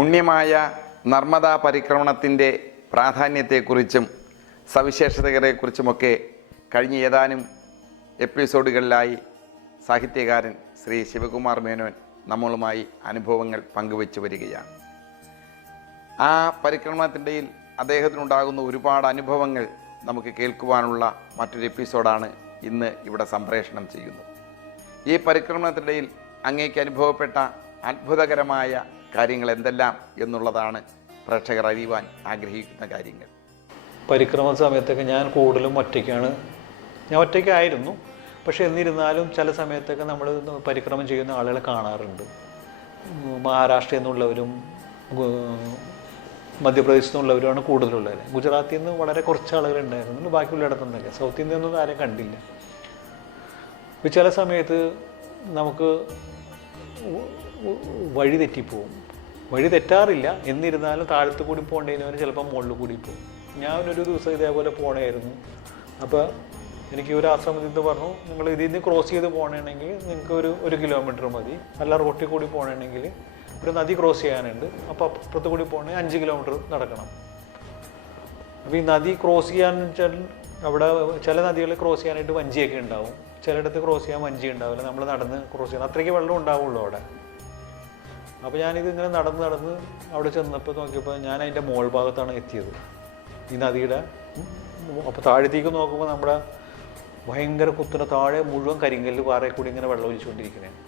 പുണ്യമായ നർമ്മദാ പരിക്രമണത്തിന്റെ പ്രാധാന്യത്തെക്കുറിച്ചും സവിശേഷതകളെക്കുറിച്ചുമൊക്കെ കഴിഞ്ഞ ഏതാനും എപ്പിസോഡുകളിലായി സാഹിത്യകാരൻ ശ്രീ ശിവകുമാർ മേനോൻ നമ്മളുമായി അനുഭവങ്ങൾ പങ്കുവച്ചു വരികയാണ്. ആ പരിക്രമണത്തിന്റെയിൽ അദ്ദേഹത്തിനുണ്ടാകുന്ന ഒരുപാട് അനുഭവങ്ങൾ നമുക്ക് കേൾക്കുവാനുള്ള മറ്റൊരു എപ്പിസോഡാണ് ഇന്ന് ഇവിടെ സംപ്രേഷണം ചെയ്യുന്നത്. ഈ പരിക്രമണത്തിനിടയിൽ അങ്ങേക്ക് അനുഭവപ്പെട്ട അത്ഭുതകരമായ കാര്യങ്ങൾ എന്തെല്ലാം എന്നുള്ളതാണ് പ്രേക്ഷകർ അറിയുവാൻ ആഗ്രഹിക്കുന്ന കാര്യങ്ങൾ. പരിക്രമ സമയത്തൊക്കെ ഞാൻ കൂടുതലും ഒറ്റയ്ക്കാണ്. ഞാൻ ഒറ്റയ്ക്കായിരുന്നു. പക്ഷേ എന്നിരുന്നാലും ചില സമയത്തൊക്കെ നമ്മൾ പരിക്രമം ചെയ്യുന്ന ആളുകളെ കാണാറുണ്ട്. മഹാരാഷ്ട്രയിൽ നിന്നുള്ളവരും മധ്യപ്രദേശിൽ നിന്നുള്ളവരുമാണ് കൂടുതലുള്ളത്. ഗുജറാത്തിൽ നിന്ന് വളരെ കുറച്ച് ആളുകളുണ്ടായിരുന്നു. ബാക്കിയുള്ള ഇടത്തുനിന്നൊക്കെ സൗത്ത് ഇന്ത്യയിൽ നിന്നൊന്നും ആരെയും കണ്ടില്ല. ചില സമയത്ത് നമുക്ക് വഴി തെറ്റിപ്പോവും. വഴി തെറ്റാറില്ല. എന്നിരുന്നാലും താഴത്ത് കൂടി പോകേണ്ടതിന് ചിലപ്പോൾ മുകളിൽ കൂടി പോകും. ഞാൻ ഒരു ദിവസം ഇതേപോലെ പോണായിരുന്നു. അപ്പോൾ എനിക്ക് ഒരു ആശ്രമത്തിൽ നിന്ന് പറഞ്ഞു നിങ്ങൾ ഇതിൽ നിന്ന് ക്രോസ് ചെയ്ത് പോകണമെങ്കിൽ നിങ്ങൾക്ക് ഒരു ഒരു കിലോമീറ്റർ മതി. നല്ല റോട്ടിൽ കൂടി പോകണമെങ്കിൽ ഒരു നദി ക്രോസ് ചെയ്യാനുണ്ട്. അപ്പോൾ അപ്പുറത്ത് കൂടി പോകണമെങ്കിൽ അഞ്ച് കിലോമീറ്റർ നടക്കണം. അപ്പോൾ ഈ നദി ക്രോസ് ചെയ്യാൻ വെച്ചാൽ അവിടെ ചില നദികൾ ക്രോസ് ചെയ്യാനായിട്ട് വഞ്ചിയൊക്കെ ഉണ്ടാവും. ചിലയിടത്ത് ക്രോസ് ചെയ്യാൻ വഞ്ചി ഉണ്ടാവില്ല. നമ്മൾ നടന്ന് ക്രോസ് ചെയ്യണം. അത്രയ്ക്ക് വെള്ളം ഉണ്ടാവുള്ളൂ അവിടെ. അപ്പോൾ ഞാനിത് ഇങ്ങനെ നടന്ന് നടന്ന് അവിടെ ചെന്നപ്പോൾ നോക്കിയപ്പോൾ ഞാൻ അതിന്റെ മോൾ ഭാഗത്താണ് എത്തിയത്. ഈ നദിയുടെ അപ്പോൾ താഴത്തേക്ക് നോക്കുമ്പോൾ നമ്മുടെ ഭയങ്കര കുത്തുന്ന താഴെ മുഴുവൻ കരിങ്കല്ല് പാറയിൽ കൂടി ഇങ്ങനെ വെള്ളം ഒഴിച്ചുകൊണ്ടിരിക്കുന്നത്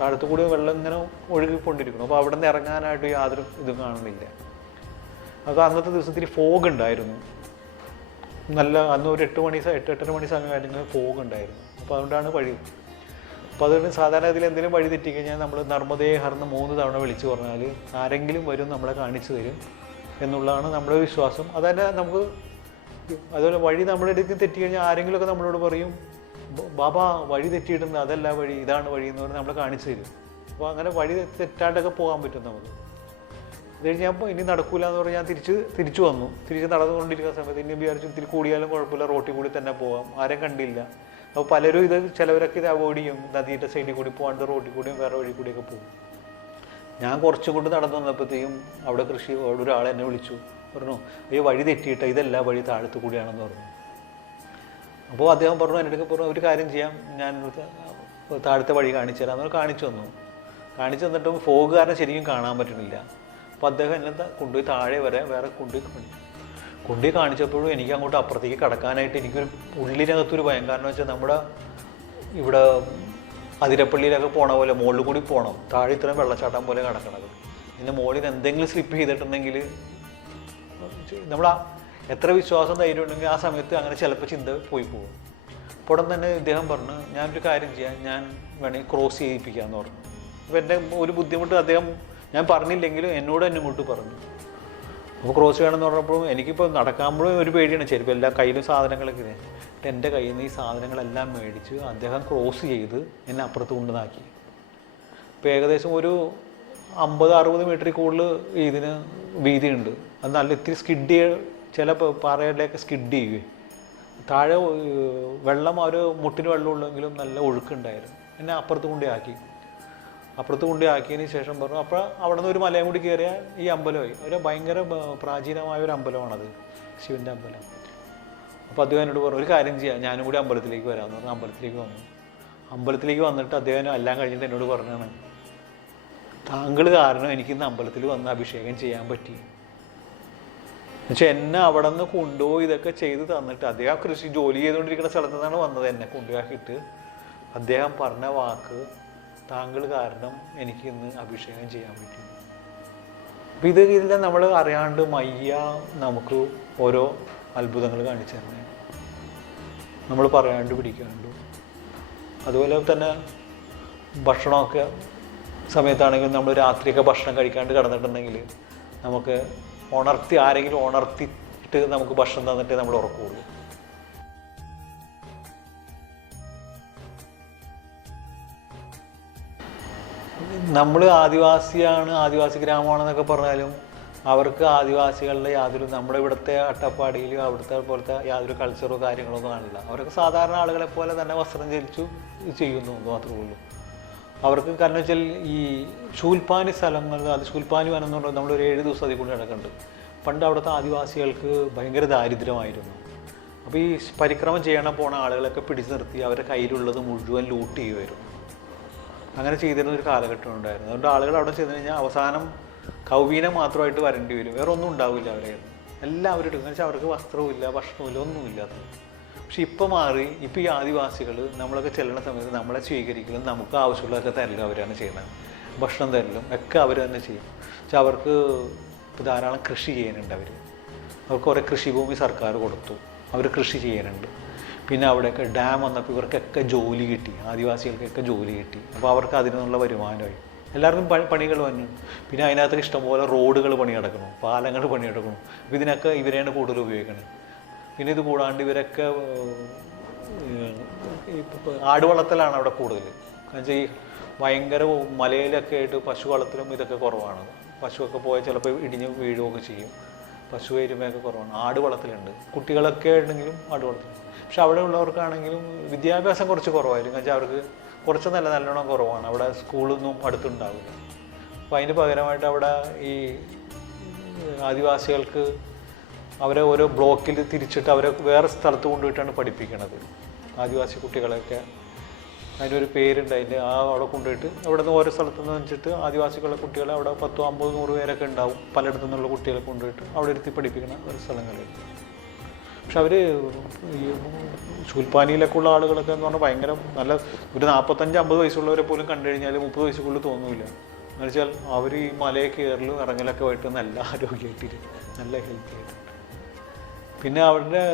താഴത്തു കൂടി വെള്ളം ഇങ്ങനെ ഒഴുകിക്കൊണ്ടിരിക്കുന്നു. അപ്പോൾ അവിടെ നിന്ന് ഇറങ്ങാനായിട്ട് യാതൊരു ഇതും കാണുന്നില്ല. അപ്പോൾ അന്നത്തെ ദിവസത്തിൽ ഫോഗ് ഉണ്ടായിരുന്നു. നല്ല അന്ന് ഒരു എട്ട് മണി എട്ട് എട്ടര മണി സമയമായിരുന്നു ഫോഗ് ഉണ്ടായിരുന്നു. അപ്പോൾ അതുകൊണ്ടാണ് വഴി അപ്പോൾ അതുകൊണ്ട് സാധാരണ ഇതിൽ എന്തെങ്കിലും വഴി തെറ്റിക്കഴിഞ്ഞാൽ നമ്മൾ നർമ്മദയെ ഹർന്ന് മൂന്ന് തവണ വിളിച്ചു പറഞ്ഞാൽ ആരെങ്കിലും വരും നമ്മളെ കാണിച്ചു തരും എന്നുള്ളതാണ് നമ്മുടെ വിശ്വാസം. അതല്ല നമുക്ക് അതുപോലെ വഴി നമ്മുടെ അടുത്ത് തെറ്റിക്കഴിഞ്ഞാൽ ആരെങ്കിലുമൊക്കെ നമ്മളോട് പറയും "ബ- ബാബ വഴി തെറ്റിയിട്ടുണ്ട് അതല്ല വഴി ഇതാണ് വഴി എന്ന് പറഞ്ഞ് നമ്മളെ കാണിച്ചു തരും. അപ്പോൾ അങ്ങനെ വഴി തെറ്റാണ്ടൊക്കെ പോകാൻ പറ്റും നമുക്ക്. അത് കഴിഞ്ഞപ്പോൾ ഇനി നടക്കൂല എന്ന് പറഞ്ഞാൽ തിരിച്ച് തിരിച്ചു വന്നു. തിരിച്ച് നടന്നുകൊണ്ടിരിക്കുന്ന സമയത്ത് ഇനി വിചാരിച്ചു ഇത്തിരി കൂടിയാലും കുഴപ്പമില്ല റോട്ടിൽ കൂടി തന്നെ പോകാം ആരും കണ്ടില്ല. അപ്പോൾ പലരും ഇത് ചിലവരൊക്കെ ഇത് അവോയ്ഡ് ചെയ്യും. നദിയുടെ സൈഡിൽ കൂടി പോകാണ്ട് റോഡിൽ കൂടിയും വേറെ വഴി കൂടിയൊക്കെ പോകും. ഞാൻ കുറച്ചും കൂടി നടന്നു വന്നപ്പോഴത്തേക്കും അവിടെ കൃഷി അവിടെ ഒരാൾ എന്നെ വിളിച്ചു. പറഞ്ഞു അയ്യോ വഴി തെറ്റിയിട്ട് ഇതല്ല വഴി താഴത്ത് കൂടിയാണെന്ന് പറഞ്ഞു. അപ്പോൾ അദ്ദേഹം പറഞ്ഞു എന്റെ പറഞ്ഞു ഒരു കാര്യം ചെയ്യാം. ഞാൻ താഴ്ത്ത വഴി കാണിച്ചു തരാം. എന്ന് കാണിച്ചു തന്നു. കാണിച്ചു തന്നിട്ടും ഫോഗ് കാരണം ശരിക്കും കാണാൻ പറ്റുന്നില്ല. അപ്പോൾ അദ്ദേഹം എന്നെ കൊണ്ടുപോയി താഴെ വരെ വേറെ കൊണ്ടുപോയി കൊണ്ടുപോയി കാണിച്ചപ്പോഴും എനിക്ക് അങ്ങോട്ട് അപ്പുറത്തേക്ക് കടക്കാനായിട്ട് എനിക്കൊരു ഉള്ളിനകത്തൊരു ഭയം. കാരണം വെച്ചാൽ നമ്മുടെ ഇവിടെ അതിരപ്പള്ളിയിലൊക്കെ പോണ പോലെ മുകളിൽ കൂടി പോകണം താഴെ ഇത്രയും വെള്ളച്ചാട്ടം പോലെ കിടക്കണത്. ഇതിന്റെ മുകളിൽ എന്തെങ്കിലും സ്ലിപ്പ് ചെയ്തിട്ടുണ്ടെങ്കിൽ നമ്മൾ എത്ര വിശ്വാസം ധൈര്യം ഉണ്ടെങ്കിൽ ആ സമയത്ത് അങ്ങനെ ചിലപ്പോൾ ചിന്ത പോയി പോകും. അപ്പോൾ ഉടൻ തന്നെ ഇദ്ദേഹം പറഞ്ഞു ഞാനൊരു കാര്യം ചെയ്യാം. ഞാൻ വേണമെങ്കിൽ ക്രോസ് ചെയ്യിപ്പിക്കാമെന്ന് പറഞ്ഞു. അപ്പോൾ എന്റെ ഒരു ബുദ്ധിമുട്ട് അദ്ദേഹം ഞാൻ പറഞ്ഞില്ലെങ്കിലും എന്നോട് തന്നെ ഇങ്ങോട്ട് പറഞ്ഞു. അപ്പോൾ ക്രോസ് ചെയ്യണമെന്ന് പറഞ്ഞപ്പോഴും എനിക്കിപ്പോൾ നടക്കുമ്പോഴും ഒരു പേടിയാണ്. ചെരുപ്പ് എല്ലാ കയ്യിലും സാധനങ്ങളൊക്കെ ഇതേ എന്നിട്ട് എന്റെ കയ്യിൽ നിന്ന് ഈ സാധനങ്ങളെല്ലാം മേടിച്ച് അദ്ദേഹം ക്രോസ് ചെയ്ത് എന്നെ അപ്പുറത്ത് കൊണ്ടുവന്നാക്കി അപ്പോൾ ഏകദേശം ഒരു അമ്പത് അറുപത് മീറ്ററിൽ കൂടുതൽ ഇതിന് വീതിയുണ്ട്. അത് നല്ല ഇത്തിരി സ്കിഡ് ചെയ്യ ചില പാറകളിലേക്ക് സ്കിഡ് ചെയ്യുകയും താഴെ വെള്ളം ഒരു മുട്ടിന് വെള്ളമുള്ളെങ്കിലും നല്ല ഒഴുക്കുണ്ടായിരുന്നു. എന്നെ അപ്പുറത്ത് കൊണ്ടേ ആക്കി. അപ്പുറത്ത് കൊണ്ട് ആക്കിയതിന് ശേഷം പറഞ്ഞു അപ്പോൾ അവിടെ നിന്ന് ഒരു മലയും കൂടി കയറിയ ഈ അമ്പലമായി. ഒരു ഭയങ്കര പ്രാചീനമായ ഒരു അമ്പലമാണത് ശിവന്റെ അമ്പലം. അപ്പോൾ അദ്ദേഹം എന്നോട് പറഞ്ഞു ഒരു കാര്യം ചെയ്യാം ഞാനും കൂടി അമ്പലത്തിലേക്ക് വരാമെന്ന് പറഞ്ഞു അമ്പലത്തിലേക്ക് വന്നു. അമ്പലത്തിലേക്ക് വന്നിട്ട് അദ്ദേഹം എല്ലാം കഴിഞ്ഞിട്ട് എന്നോട് പറഞ്ഞാണ് താങ്കൾ കാരണം എനിക്ക് ഇന്ന് അമ്പലത്തിൽ വന്ന് അഭിഷേകം ചെയ്യാൻ പറ്റി. പക്ഷെ എന്നെ അവിടെ നിന്ന് കൊണ്ടുപോയി ഇതൊക്കെ ചെയ്ത് തന്നിട്ട് അദ്ദേഹം കൃഷി ജോലി ചെയ്തുകൊണ്ടിരിക്കുന്ന സ്ഥലത്ത് നിന്നാണ് വന്നത് എന്നെ കൊണ്ടുപോയാക്കിയിട്ട് അദ്ദേഹം പറഞ്ഞ വാക്ക് താങ്കൾ കാരണം എനിക്ക് ഇന്ന് അഭിഷേകം ചെയ്യാൻ പറ്റി. അപ്പം ഇത് ഇതെല്ലാം നമ്മൾ അറിയാണ്ട് മയ്യ നമുക്ക് ഓരോ അത്ഭുതങ്ങൾ കാണിച്ചു തന്നെ നമ്മൾ പറയാണ്ട് പിടിക്കാണ്ട്. അതുപോലെ തന്നെ ഭക്ഷണമൊക്കെ സമയത്താണെങ്കിൽ നമ്മൾ രാത്രിയൊക്കെ ഭക്ഷണം കഴിക്കാണ്ട് കിടന്നിട്ടുണ്ടെങ്കിൽ നമുക്ക് ഉണർത്തി ആരെങ്കിലും ഉണർത്തിയിട്ട് നമുക്ക് ഭക്ഷണം തന്നിട്ട് നമ്മൾ ഉറക്കുകയുള്ളൂ നമ്മൾ ആദിവാസിയാണ് ആദിവാസി ഗ്രാമമാണെന്നൊക്കെ പറഞ്ഞാലും അവർക്ക് ആദിവാസികളുടെ യാതൊരു നമ്മുടെ ഇവിടുത്തെ അട്ടപ്പാടിയിലും അവിടുത്തെ പോലത്തെ യാതൊരു കൾച്ചറോ കാര്യങ്ങളോ ഒന്നും കാണില്ല. അവരൊക്കെ സാധാരണ ആളുകളെ പോലെ തന്നെ വസ്ത്രം ധരിച്ചു ചെയ്യുന്നു മാത്രമേ ഉള്ളൂ. അവർക്ക് കാരണം വെച്ചാൽ ഈ ശൂൽപ്പാനി സ്ഥലങ്ങൾ അത് ശൂൽപ്പാനി വനം എന്ന് പറഞ്ഞാൽ നമ്മളൊരു ഏഴ് ദിവസം അതിൽ കൊണ്ട് നടക്കുന്നുണ്ട് പണ്ട് അവിടുത്തെ ആദിവാസികൾക്ക് ഭയങ്കര ദാരിദ്ര്യമായിരുന്നു. അപ്പോൾ ഈ പരിക്രമം ചെയ്യണം പോണ ആളുകളൊക്കെ പിടിച്ചു നിർത്തി അവരുടെ കയ്യിലുള്ളത് മുഴുവൻ ലൂട്ട് ചെയ്യുമായിരുന്നു അങ്ങനെ ചെയ്തിരുന്ന ഒരു കാലഘട്ടം ഉണ്ടായിരുന്നു. അതുകൊണ്ട് ആളുകൾ അവിടെ ചെന്ന് കഴിഞ്ഞാൽ അവസാനം കൗവീനം മാത്രമായിട്ട് വരേണ്ടി വരും. വേറെ ഒന്നും ഉണ്ടാവില്ല അവരെ. എല്ലാവരും എടുക്കും എന്ന് വെച്ചാൽ അവർക്ക് വസ്ത്രവുമില്ല ഭക്ഷണവുമില്ല ഒന്നുമില്ല പക്ഷെ ഇപ്പോൾ മാറി ഇപ്പോൾ ഈ ആദിവാസികൾ നമ്മളൊക്കെ ചെല്ലുന്ന സമയത്ത് നമ്മളെ സ്വീകരിക്കലും നമുക്ക് ആവശ്യമുള്ളതൊക്കെ തരലും അവരാണ് ചെയ്യുന്നത്. ഭക്ഷണം തരലും ഒക്കെ അവർ തന്നെ ചെയ്യും. പക്ഷെ അവർക്ക് ഇപ്പോൾ ധാരാളം കൃഷി ചെയ്യാനുണ്ട് അവർ. അവർക്ക് കുറേ കൃഷിഭൂമി സർക്കാർ കൊടുത്തു. അവർ കൃഷി ചെയ്യാനുണ്ട്. പിന്നെ അവിടെയൊക്കെ ഡാം വന്നപ്പോൾ ഇവർക്കൊക്കെ ജോലി കിട്ടി ആദിവാസികൾക്കൊക്കെ ജോലി കിട്ടി. അപ്പോൾ അവർക്ക് അതിനുള്ള വരുമാനമായി. എല്ലാവർക്കും പണികൾ വന്നു. പിന്നെ അതിനകത്ത് ഇഷ്ടംപോലെ റോഡുകൾ പണി പാലങ്ങൾ പണി അപ്പോൾ ഇതിനൊക്കെ ഇവരെയാണ് കൂടുതൽ ഉപയോഗിക്കുന്നത് പിന്നെ ഇത് കൂടാണ്ട് ഇവരൊക്കെ ആട് അവിടെ കൂടുതൽ. എന്നുവെച്ചാൽ ഈ ഭയങ്കര മലയിലൊക്കെ ആയിട്ട് പശു വളർത്തലും ഇതൊക്കെ കുറവാണ്. പശുവൊക്കെ പോയാൽ ചിലപ്പോൾ ഇടിഞ്ഞ് വീഴുകയൊക്കെ ചെയ്യും. പശു എരുമയൊക്കെ കുറവാണ്. ആട് വളർത്തലുണ്ട്. കുട്ടികളൊക്കെ ഉണ്ടെങ്കിലും ആട് വളർത്തലുണ്ട്. പക്ഷെ അവിടെ ഉള്ളവർക്കാണെങ്കിലും വിദ്യാഭ്യാസം കുറച്ച് കുറവായിരിക്കും. എന്നുവെച്ചാൽ അവർക്ക് കുറച്ച് നല്ല നല്ലോണം കുറവാണ്. അവിടെ സ്കൂളൊന്നും അടുത്തുണ്ടാവില്ല. അപ്പോൾ അതിന് പകരമായിട്ട് അവിടെ ഈ ആദിവാസികൾക്ക് അവരെ ഓരോ ബ്ലോക്കിൽ തിരിച്ചിട്ട് അവരെ വേറെ സ്ഥലത്ത് കൊണ്ടുപോയിട്ടാണ് പഠിപ്പിക്കണത്. ആദിവാസി കുട്ടികളെയൊക്കെ അതിനൊരു പേരുണ്ട് അതിന്റെ. ആ അവിടെ കൊണ്ടുപോയിട്ട് അവിടെ നിന്ന് ഓരോ സ്ഥലത്തു നിന്ന് വെച്ചിട്ട് ആദിവാസികളുടെ കുട്ടികളെ അവിടെ പത്തോ അമ്പത് നൂറ് പേരൊക്കെ ഉണ്ടാവും. പലയിടത്തു നിന്നുള്ള കുട്ടികളെ കൊണ്ടുപോയിട്ട് അവിടെ ഇരുത്തി പഠിപ്പിക്കുന്ന ഒരു സ്ഥലങ്ങളുണ്ട് പക്ഷെ അവർ ഈ ശൂൽപ്പാനിയിലൊക്കെ ഉള്ള ആളുകളൊക്കെ എന്ന് പറഞ്ഞാൽ ഭയങ്കര നല്ല ഒരു നാൽപ്പത്തഞ്ച് അമ്പത് വയസ്സുള്ളവരെ പോലും കണ്ടു കഴിഞ്ഞാൽ മുപ്പത് വയസ്സുള്ളിൽ തോന്നില്ല. എന്ന് വെച്ചാൽ അവർ ഈ മലയെ കയറലും ഇറങ്ങലൊക്കെ ആയിട്ട് നല്ല ആരോഗ്യമായിട്ടിരിക്കും നല്ല ഹെൽത്തി ആയിട്ട്. പിന്നെ അവരുടെ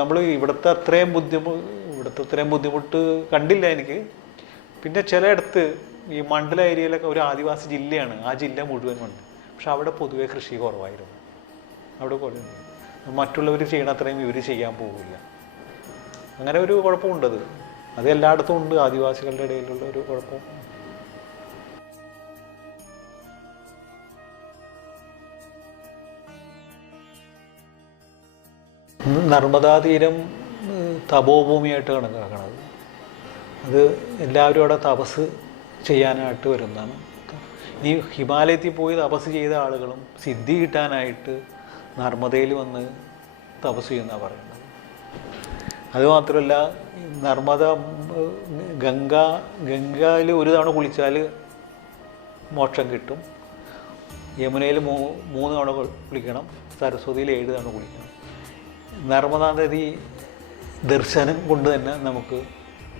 നമ്മൾ ഇവിടുത്തെ അത്രയും ബുദ്ധിമുട്ട് ഇവിടുത്തെ അത്രയും ബുദ്ധിമുട്ട് കണ്ടില്ല എനിക്ക്. പിന്നെ ചിലയിടത്ത് ഈ മണ്ഡല ഏരിയയിലൊക്കെ ഒരു ആദിവാസി ജില്ലയാണ്. ആ ജില്ല മുഴുവൻ ഉണ്ട്. പക്ഷെ അവിടെ പൊതുവേ കൃഷി കുറവായിരുന്നു. അവിടെ കുറേ മറ്റുള്ളവർ ചെയ്യണ അത്രയും ഇവർ ചെയ്യാൻ പോകില്ല അങ്ങനെ ഒരു കുഴപ്പമുണ്ടത് അത്. എല്ലായിടത്തും ഉണ്ട്. ആദിവാസികളുടെ ഇടയിലുള്ള ഒരു കുഴപ്പം. നർമ്മദാ തീരം തപോഭൂമിയായിട്ട് കണക്കാക്കണത്. അത് എല്ലാവരും അവിടെ തപസ് ചെയ്യാനായിട്ട് വരുന്നതാണ്. ഇനി ഹിമാലയത്തിൽ പോയി തപസ് ചെയ്ത ആളുകളും സിദ്ധി കിട്ടാനായിട്ട് നർമ്മദയിൽ വന്ന് തപസ് ചെയ്യുന്ന പറയുന്നത്. അതുമാത്രമല്ല നർമ്മദ ഗംഗ ഗംഗയിൽ ഒരു തവണ കുളിച്ചാൽ മോക്ഷം കിട്ടും. യമുനയിൽ മൂ മൂന്ന് തവണ കുളിക്കണം സരസ്വതിയിൽ ഏഴ് തവണ കുളിക്കണം. നർമ്മദാ നദി ദർശനം കൊണ്ട് തന്നെ നമുക്ക്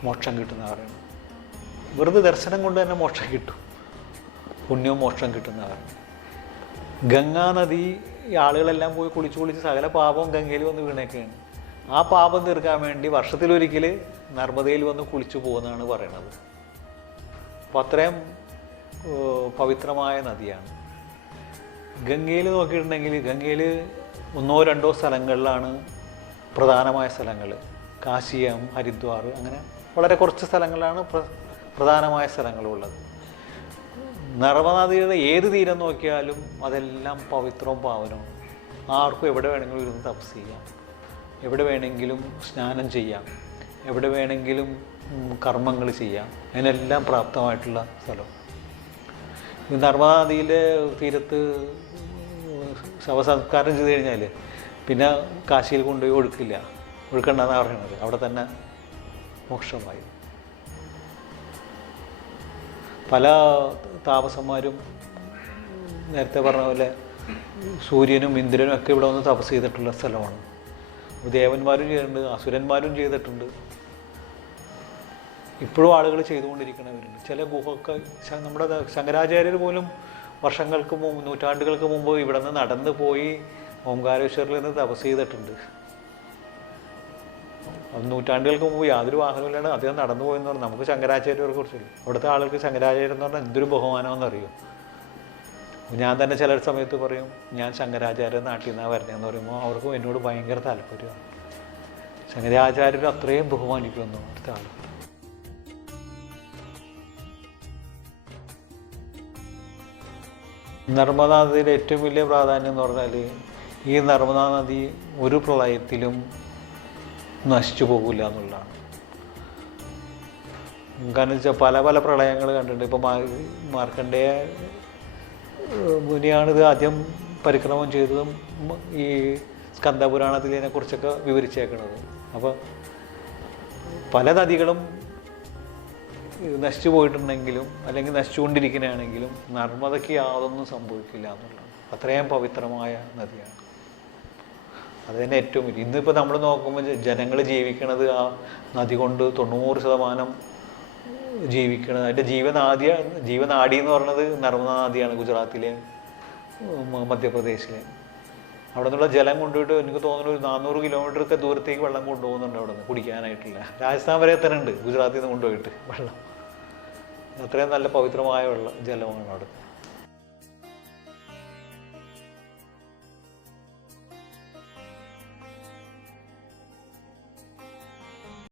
മോക്ഷം കിട്ടുന്ന പറയുന്നത്. വെറുതെ ദർശനം കൊണ്ട് തന്നെ മോക്ഷം കിട്ടും. പുണ്യവും മോക്ഷം കിട്ടുന്ന പറയുന്നത്. ഗംഗാ നദി ഈ ആളുകളെല്ലാം പോയി കുളിച്ച് കുളിച്ച് സകല പാപവും ഗംഗയിൽ വന്ന് വീണേക്കാണ് ആ പാപം തീർക്കാൻ വേണ്ടി വർഷത്തിലൊരിക്കൽ നർമ്മദയിൽ വന്ന് കുളിച്ചു പോകുന്നതാണ് പറയണത്. അപ്പോൾ അത്രയും പവിത്രമായ നദിയാണ്. ഗംഗയിൽ നോക്കിയിട്ടുണ്ടെങ്കിൽ ഗംഗയിൽ ഒന്നോ രണ്ടോ സ്ഥലങ്ങളിലാണ് പ്രധാനമായ സ്ഥലങ്ങൾ. കാശിയം ഹരിദ്വാർ അങ്ങനെ വളരെ കുറച്ച് സ്ഥലങ്ങളാണ് പ്ര- പ്രധാനമായ സ്ഥലങ്ങളുള്ളത്. നർമ്മദാനദിയുടെ ഏത് തീരം നോക്കിയാലും അതെല്ലാം പവിത്രവും പാവനവും. ആർക്കും എവിടെ വേണമെങ്കിലും ഇരുന്ന് തപസ് ചെയ്യാം. എവിടെ വേണമെങ്കിലും സ്നാനം ചെയ്യാം. എവിടെ വേണമെങ്കിലും കർമ്മങ്ങൾ ചെയ്യാം. അതിനെല്ലാം പ്രാപ്തമായിട്ടുള്ള സ്ഥലം. ഈ നർമ്മദാദിയിലെ തീരത്ത് ശവസംസ്കാരം ചെയ്ത് കഴിഞ്ഞാൽ പിന്നെ കാശിയിൽ കൊണ്ടുപോയി ഒഴുക്കില്ല. ഒഴുക്കണ്ടെന്നാണ് പറയുന്നത്. അവിടെ തന്നെ മോക്ഷമായി. പല താപസന്മാരും നേരത്തെ പറഞ്ഞ പോലെ സൂര്യനും ഇന്ദ്രനും ഒക്കെ ഇവിടെ വന്ന് തപസ് ചെയ്തിട്ടുള്ള സ്ഥലമാണ്. ദേവന്മാരും ചെയ്തിട്ടുണ്ട് അസുരന്മാരും ചെയ്തിട്ടുണ്ട്. ഇപ്പോഴും ആളുകൾ ചെയ്തുകൊണ്ടിരിക്കുന്നവരുണ്ട്. ചില ഗുഹൊക്കെ നമ്മുടെ ശങ്കരാചാര്യർ പോലും വർഷങ്ങൾക്ക് മുമ്പ് നൂറ്റാണ്ടുകൾക്ക് മുമ്പ് ഇവിടെ നിന്ന് നടന്നു പോയി ഓംകാരേശ്വരിൽ നിന്ന് തപസ് ചെയ്തിട്ടുണ്ട്. നൂറ്റാണ്ടുകൾക്ക് മുമ്പ് യാതൊരു വാഹനമില്ലാണ്ട് അദ്ദേഹം നടന്നു പോയെന്ന് പറഞ്ഞാൽ നമുക്ക് ശങ്കരാചാര്യരെ കുറിച്ചില്ല അവിടുത്തെ ആളുകൾക്ക് ശങ്കരാചാര്യം എന്ന് പറഞ്ഞാൽ എന്തൊരു ബഹുമാനമെന്ന് അറിയും ഞാൻ തന്നെ ചില സമയത്ത് പറയും ഞാൻ ശങ്കരാചാര്യ നാട്ടിൽ നിന്നാണ് വരുന്നതെന്ന് പറയുമ്പോൾ അവർക്കും എന്നോട് ഭയങ്കര താല്പര്യമാണ്. ശങ്കരാചാര്യർ അത്രയും ബഹുമാനിക്കുന്നു അടുത്ത ആൾ നർമ്മദാ നദിയുടെ ഏറ്റവും വലിയ പ്രാധാന്യം എന്ന് പറഞ്ഞാൽ ഈ നർമ്മദാ നദി ഒരു പ്രളയത്തിലും നശിച്ചു പോകില്ല എന്നുള്ളതാണ്. കാരണം വെച്ചാൽ പല പല പ്രളയങ്ങൾ കണ്ടിട്ടുണ്ട്. ഇപ്പോൾ മാർക്കണ്ടേയ ഏഹ്, മുനിയാണിത് ആദ്യം പരിക്രമം ചെയ്തതും ഈ സ്കന്ദപുരാണത്തിൽ ഇതിനെക്കുറിച്ചൊക്കെ വിവരിച്ചേക്കണത്. അപ്പോൾ പല നദികളും നശിച്ചു പോയിട്ടുണ്ടെങ്കിലും അല്ലെങ്കിൽ നശിച്ചുകൊണ്ടിരിക്കുന്നതാണെങ്കിലും നർമ്മദയ്ക്ക് യാതൊന്നും സംഭവിക്കില്ല എന്നുള്ളതാണ്. അത്രയും പവിത്രമായ നദിയാണ്. അത് തന്നെ ഏറ്റവും വലിയ ഇന്നിപ്പോൾ നമ്മൾ നോക്കുമ്പോൾ ജനങ്ങൾ ജീവിക്കണത് ആ നദി കൊണ്ട് തൊണ്ണൂറ് ശതമാനം ജീവിക്കണത് അതിന്റെ ജീവനാദ്യ ജീവനാടി എന്ന് പറയുന്നത് നർമ്മദ നദിയാണ് ഗുജറാത്തിലെ മധ്യപ്രദേശിലെ. അവിടെ നിന്നുള്ള ജലം കൊണ്ടുപോയിട്ട് എനിക്ക് തോന്നുന്നു ഒരു നാനൂറ് കിലോമീറ്റർ ഒക്കെ ദൂരത്തേക്ക് വെള്ളം കൊണ്ടുപോകുന്നുണ്ട് അവിടെ നിന്ന് കുടിക്കാനായിട്ടില്ല. രാജസ്ഥാൻ വരെ എത്തുന്നുണ്ട് ഗുജറാത്തിൽ നിന്ന് കൊണ്ടുപോയിട്ട് വെള്ളം. അത്രയും നല്ല പവിത്രമായ വെള്ളം ജലമാണ് അവിടെ